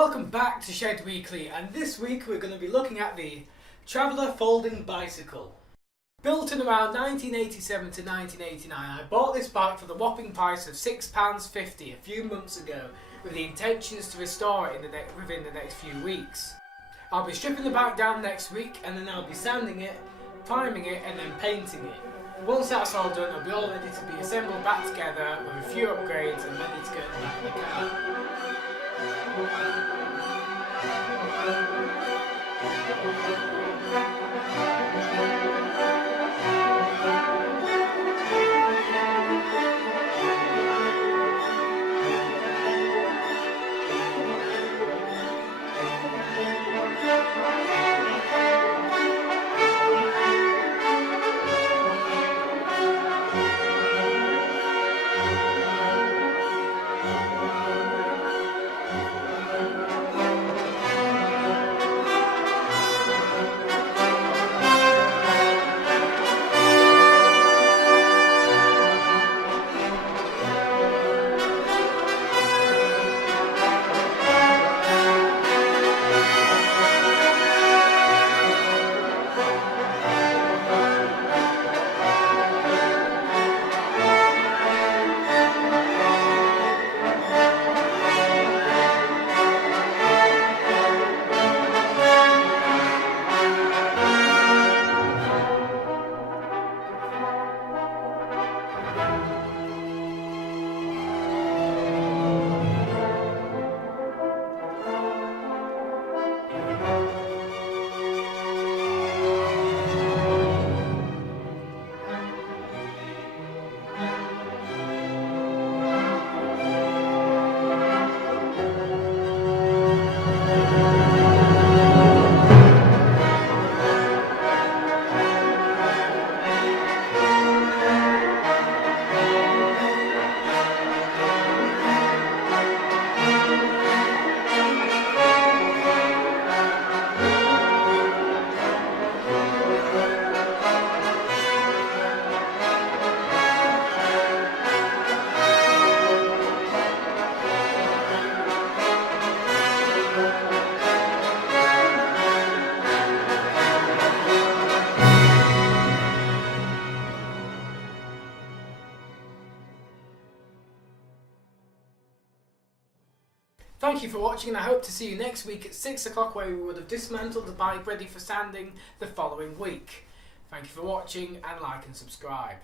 Welcome back to Shed Weekly, and this week we're going to be looking at the Traveller Folding Bicycle. Built in around 1987 to 1989, I bought this bike for the whopping price of £6.50 a few months ago, with the intentions to restore it within the next few weeks. I'll be stripping the bike down next week, and then I'll be sanding it, priming it, and then painting it. Once that's all done, it'll be all ready to be assembled back together with a few upgrades and ready to go in the back of the car. Thank you for watching, and I hope to see you next week at 6 o'clock, where we would have dismantled the bike ready for sanding the following week. Thank you for watching, and like and subscribe.